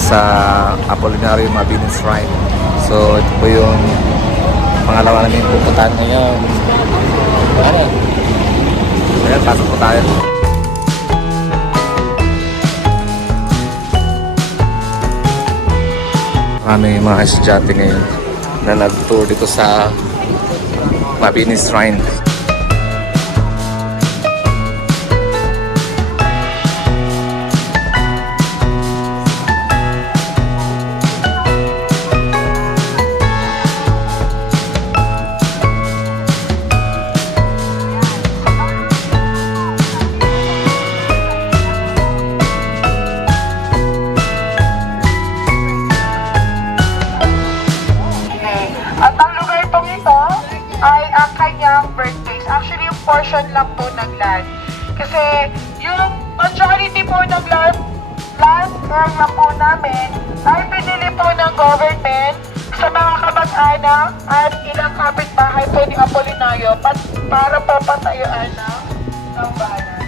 sa Apollinario Mabini Shrine. So ito po yung pangalawa namin pupuntahan ngayon. Ano? Ayan, pasok po tayo. Marami mga estudyante ngayon na nag-tour dito sa Mabini Shrine. Portion lang po ng land. Kasi yung majority po ng land area po namin ay pinili po ng government sa mga kamag-anak at ilang kapitbahay po ni Apolinario para po patayuan ng bayan.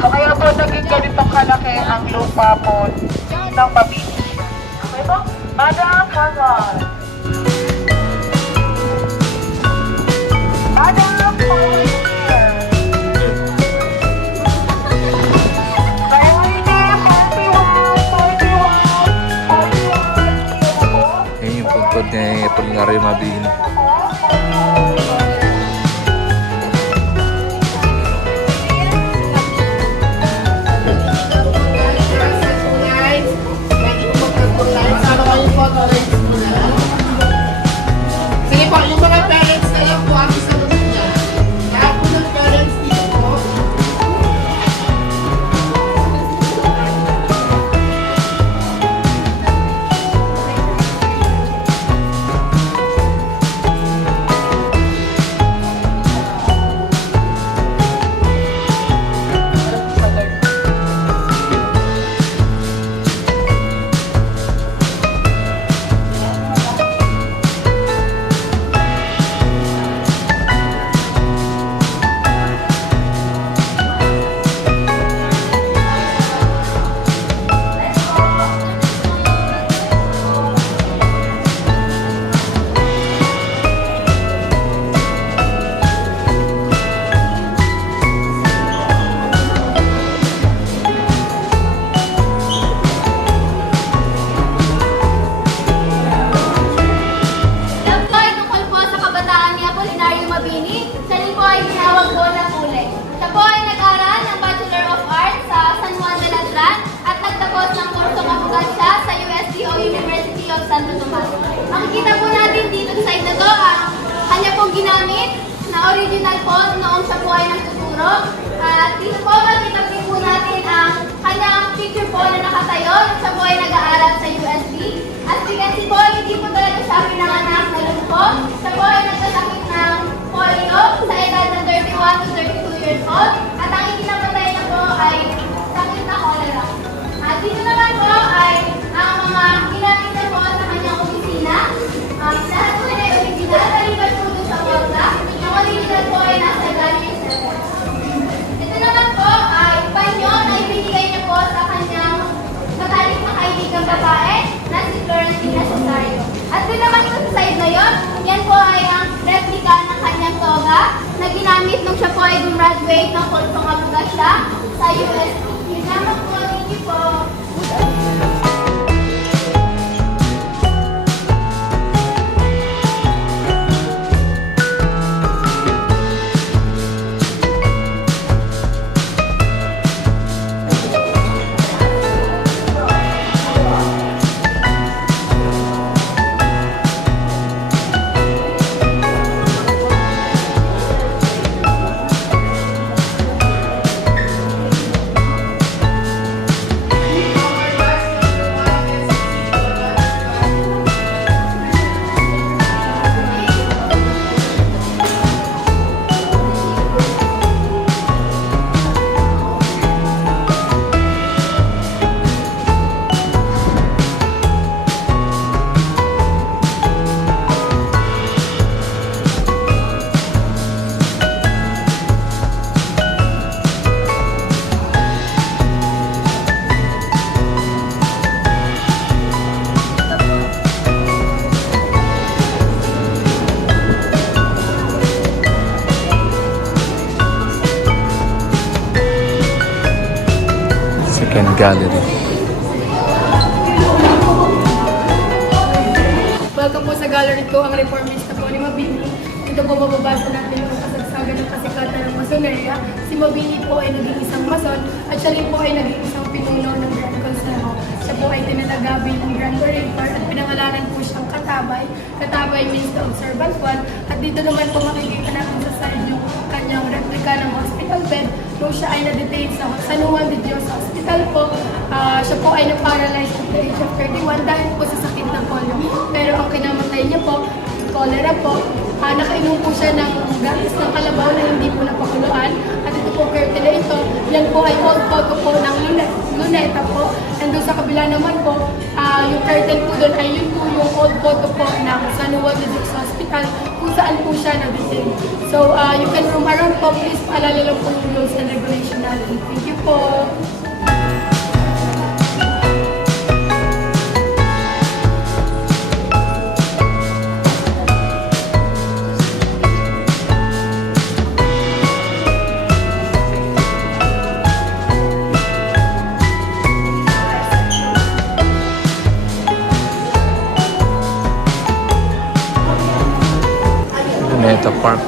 So kaya po naging ganitong kalaki ang lupa po ng Mabini. Okay po? Madam Carlos. Madam Carlos. Ni Apollinario Mabini. Sige po, yung mga parents na lang po ang isa mo niya. Lahat po ng parents dito po. Makikita po natin dito sa side na to kanya pong ginamit na original po noong siya po ay nagtuturo. At dito po makikita po natin ang kanyang picture po na nakatayo nung siya po ay nag-aaral sa UST. As we can see po, hindi po talaga siya pinanganak na lumpo. Siya po ay nagkasakit ng polio sa edad na 31 to 32 years old. At ang ikinamatay na po ay sakit na cholera. At dito naman po ay ang mga ginamit na po sa kanyang opisina. Lahat po ay original, nalipat po doon sa Volta. Ang original po ay nasa Gallery 7. Ito naman po ay panyo na ibinigay niya po sa kanyang matalik na kaibigang babae na si Florentina Cesario. At doon naman po sa side na yon, yan po ay ang replica ng kanyang toga na ginamit nung siya po ay gumraduate ng Pulsong Abugasya sa UST. Yun naman po, thank you po. Gallery. Welcome po sa gallery ko, ang reformista po ni Mabini. Dito po mababasa natin ang kasagsagan ng kasikatan ng masoneria. Si Mabini po ay naging isang mason at siya rin po ay naging isang pinuno ng Grand Consejo. Siya po ay tinalaga bilang Grand Orator at pinangalanan po siyang Katabay. Katabay means the observant one. At dito naman po makikita natin sa side yung kanyang replika ng hospital bed. Nung siya ay na-detain sa San Juan de Dios Hospital po, siya po ay na-paralyzed at the age of 31 dahil po sa sakit ng polio. Pero ang kinamatay niya po, cholera po, nakainom po siya ng gatas ng kalabaw na hindi po napakuluan. At ito po curtain na ito, yan po ay old photo po ng luneta po. And doon sa kabila naman po, yung curtain po doon ay yun po yung old photo po ng San Juan de Dios Hospital kung saan po siya na-detain. So you can roam around po, please paalala lang po yung rules and regulation natin. Thank you po. Luneta Park.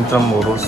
Intramuros.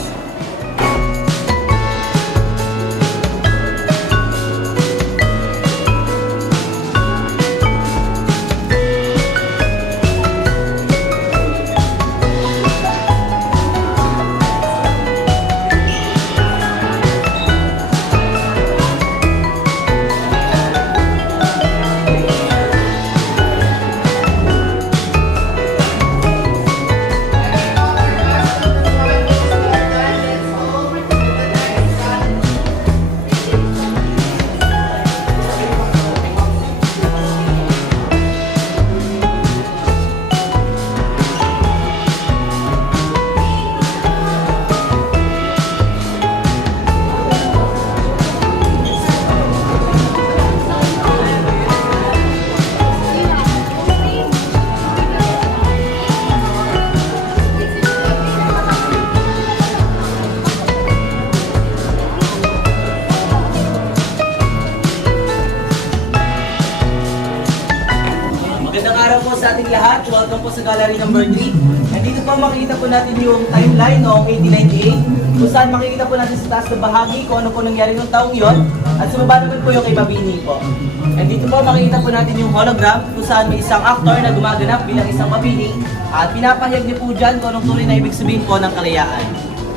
Magandang araw po sa ating lahat. Welcome po sa gallery number 3. Nandito po makikita po natin yung timeline noong 1898 kung saan makikita po natin sa taas na bahagi kung ano po nangyari noong taong yon. At sa baba naman po yung kay Mabini po. Nandito po makikita po natin yung hologram kung saan may isang actor na gumaganap bilang isang Mabini at pinapahayag niyo po dyan kung anong tunay na ibig sabihin po ng kalayaan.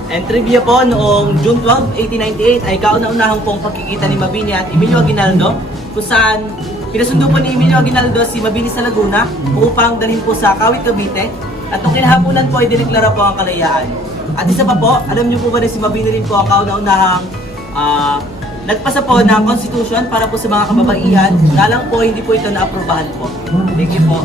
And trivia po, noong June 12, 1898 ay kauna-unahang pong pagkikita ni Mabini at Emilio Aguinaldo kung saan pinasundo po ni Emilio Aguinaldo si Mabini sa Laguna upang dalhin po sa Kawit, Cavite. At nung kinahaponan po ay dineklara po ang kalayaan. At isa pa po, alam niyo po ba na si Mabini rin po ang kauna-unahang nagpasa po ng constitution para po sa mga kababaihan. Nga lang po, hindi po ito naaprubahan po. Thank you po.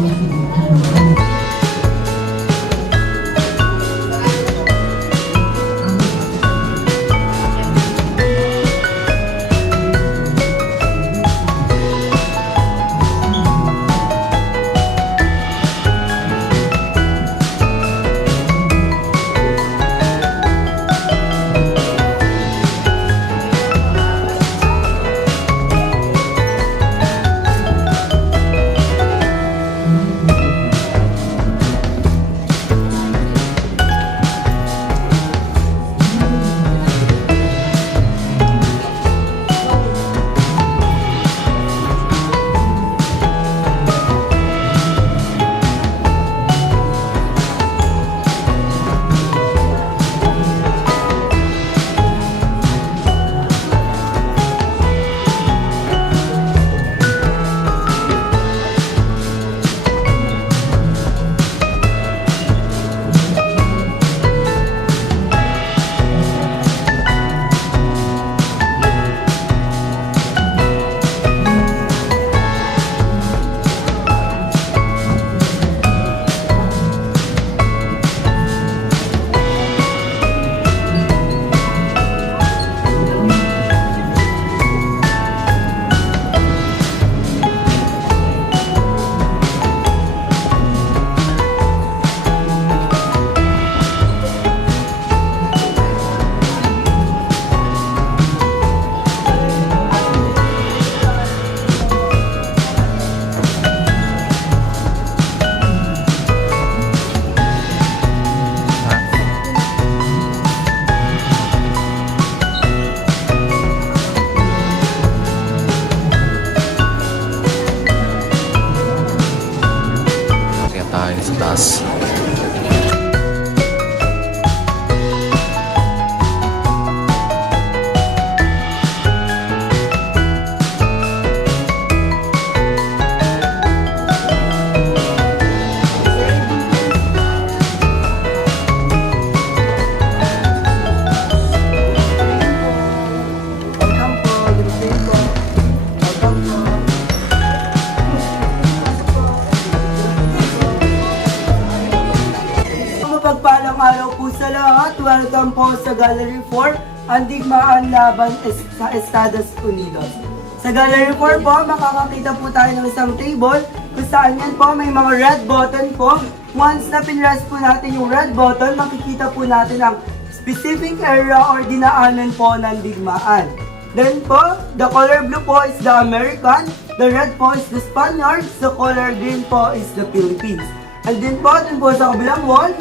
welcome po sa Gallery 4, ang digmaan laban sa Estados Unidos. Sa Gallery 4 po, makakakita po tayo ng isang table kung saan yan po may mga red button po. Once na pinrest po natin yung red button, makikita po natin ang specific area or dinaanan po ng digmaan. Then po, the color blue po is the American, the red po is the Spaniards, the color green po is the Philippines. And then po, dun po sa kabilang wall,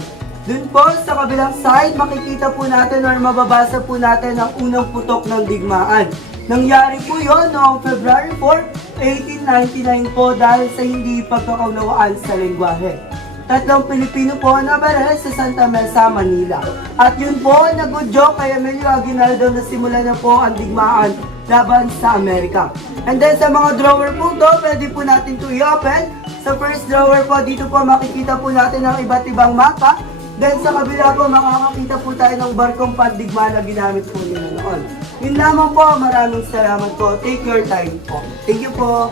dun po sa kabilang side, makikita po natin or mababasa po natin ang unang putok ng digmaan. Nangyari po yon noong February 4, 1899 po dahil sa hindi pagkakaunawaan sa lengguwahe. Tatlong Pilipino po na baril sa Santa Mesa, Manila. At yun po, na-good joke kay Emilio Aguinaldo na simula na po ang digmaan laban sa Amerika. And then sa mga drawer po to, pwede po natin to i-open. Sa first drawer po, dito po makikita po natin ang iba't ibang mapa. Then sa kabila po, makakakita po tayo ng barkong pandigma na ginamit po nila noon. Yun lamang po, maraming salamat po. Take your time po. Thank you po.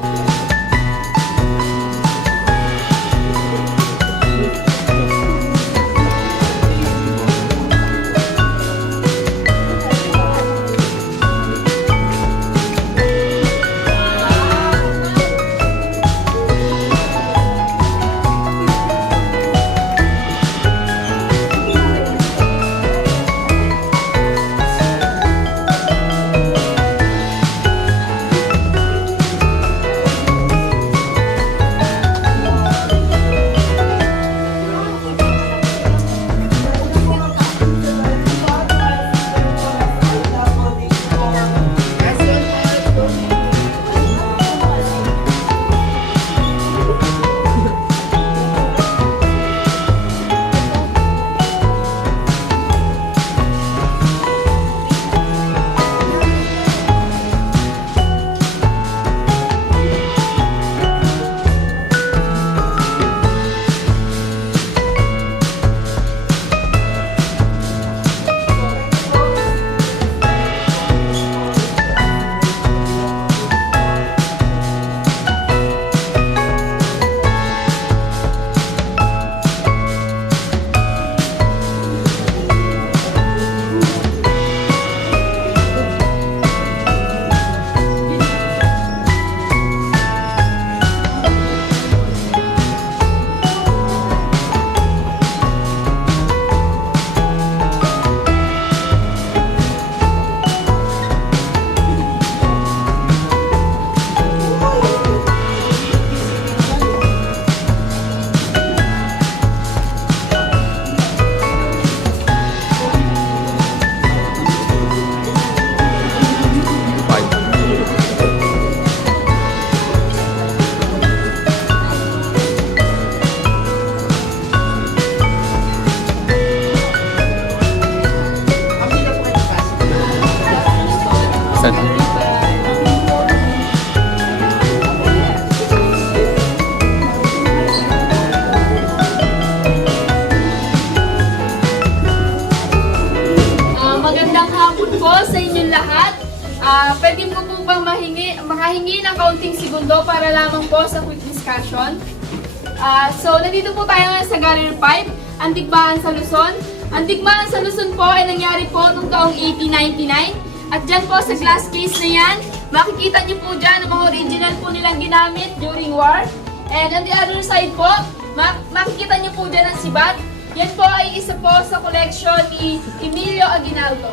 Magandang hapon po sa inyong lahat. Pwede mo po bang makahingi ng kaunting segundo para lamang po sa quick discussion? So, nandito po tayo ngayon sa Gallery 5, ang digmaan sa Luzon. Ang digmaan sa Luzon po ay nangyari po noong taong 1899. At dyan po sa glass case na yan, makikita niyo po dyan ang mga original po nilang ginamit during war. And on the other side po, makikita niyo po dyan ang sibat. Yan po ay isa po sa collection ni Emilio Aguinaldo.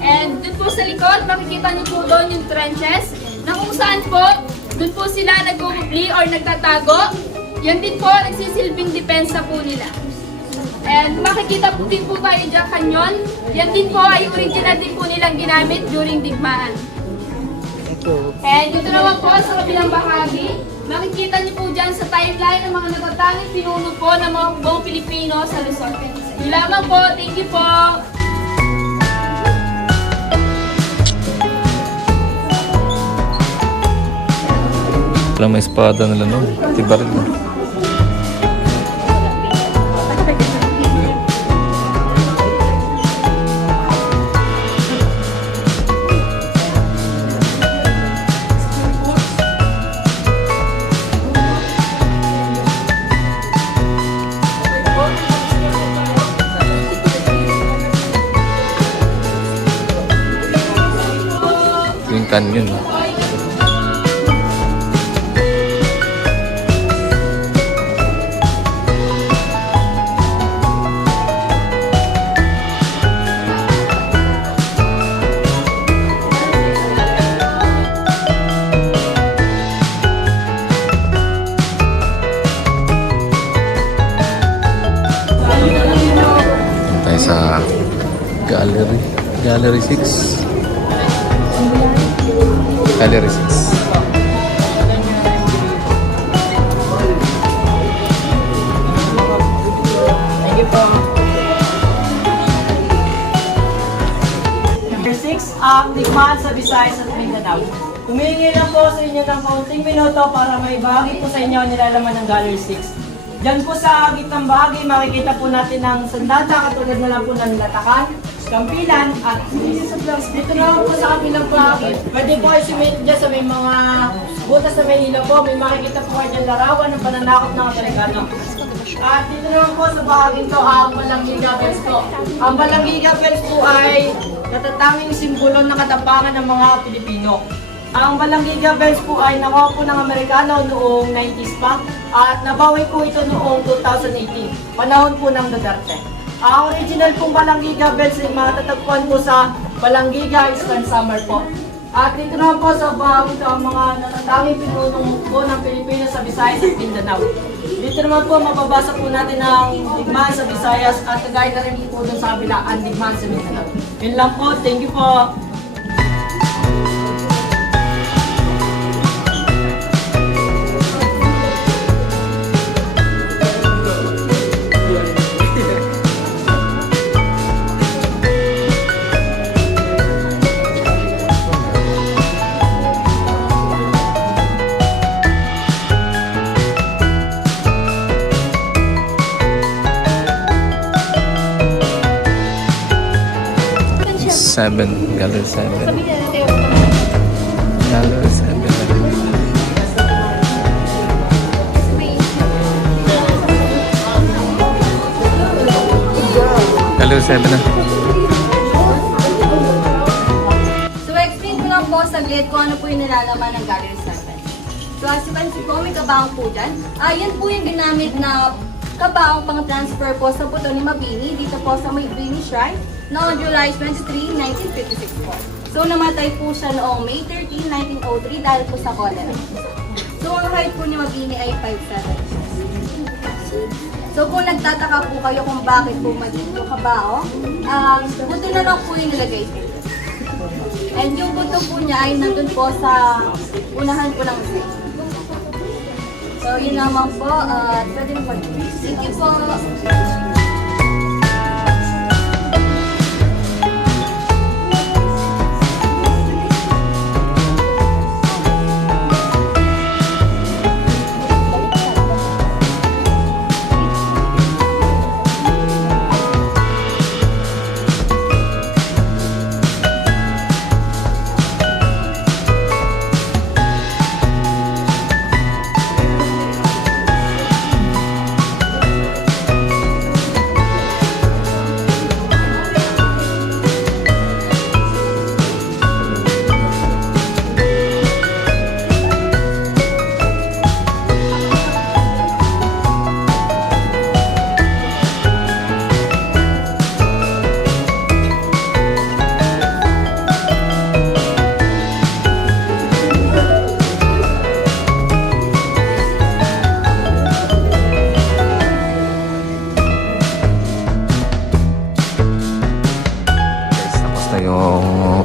And dun po sa likod, makikita niyo po doon yung trenches na kung saan po, dun po sila nagkukubli or nagtatago. Yan din po, nagsisilbing depensa po nila. And makikita po din po tayo dyan kanyon. Yan din po ay original din po nilang ginamit during digmaan. And dito naman po sa kabilang bahagi, makikita niyo po dyan sa timeline ng mga natatanging pinuno po ng mga buong Pilipino sa Luzon. Yun lamang po. Thank you po. Wala may espada nila no? Tibaril na. Canyon. Tayo sa Gallery 6. Gallery 6. Thank you po. Number 6, ang Digmaan sa Visayas at Mindanao. Humingi lang po sa inyo ng kaunting minuto para may bahagi po sa inyo ang nilalaman ng Gallery 6. Diyan po sa gitnang bahagi, makikita po natin ang sandata katulad na lang po ng latakan, kampilan, at dito naman po sa kabilang bahagi. Pwede po kayo sumit dyan sa may mga butas na may ilaw po. May makikita po kayo dyan larawan ng pananakot ng Amerikano. At dito naman po sa bahagi ito ang Balanggiga Bells po. Ang Balanggiga Bells po ay natatanging simbolo ng katapangan ng mga Pilipino. Ang Balanggiga Bells po ay nakuha po ng Amerikano noong 90s pa at nabawi po ito noong 2018, panahon po ng Duterte. Ang original pong Balanggiga Bells ay matatagpuan po sa Balanggiga Island Summer po. At dito naman po sa bahagi ito ang mga natatanging pinunong po ng Pilipinas sa Visayas at Mindanao. Dito naman po mababasa po natin ang Digmaan sa Visayas at kagaya na rin po dun sa kabila ang Digmaan sa Mindanao. Yun lang po, thank you po. Gallery 7. Gallery 7. Gallery 7 na. So, explain ko lang po saglit kung ano po yung nilalaman ng Gallery 7. So, as you can see po, may kabaong po dyan. Yan po yung ginamit na kabaong pang-transfer po sa puto ni Mabini dito po sa Mabini Shrine noong July 23, 1956 po. So, namatay po siya noong May 13, 1903 dahil po sa cholera. So, ang height po ni Mabini ay 5'7". So, kung nagtataka po kayo kung bakit po maliit yung kabao, buto na lang po yung nilagay dito. And yung buto po niya ay nandun po sa unahan po ng set. So, yun naman po. Pwede mo po. Thank you po.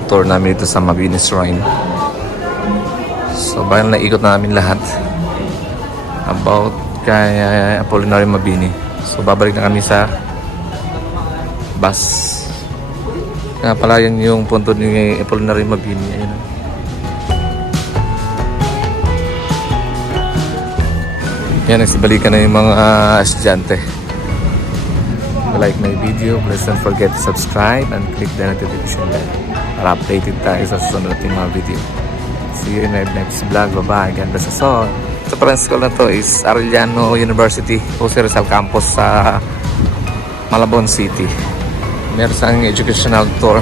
Tour namin dito sa Mabini Shrine. So bayan naikot na namin lahat about kay Apollinario Mabini. So babalik na kami sa bus. Nga pala yun yung punto ni Apollinario Mabini. Ayun. Yan, nagsibalikan na yung mga estudyante. Like my video, please don't forget to subscribe and click the notification bell para updated tayo sa susunod nating mga video. See you in our next vlog. Bye-bye. God bless us all. Sa parang school na to is Arellano University, Jose Rizal Campus sa Malabon City. Meron sa educational tour.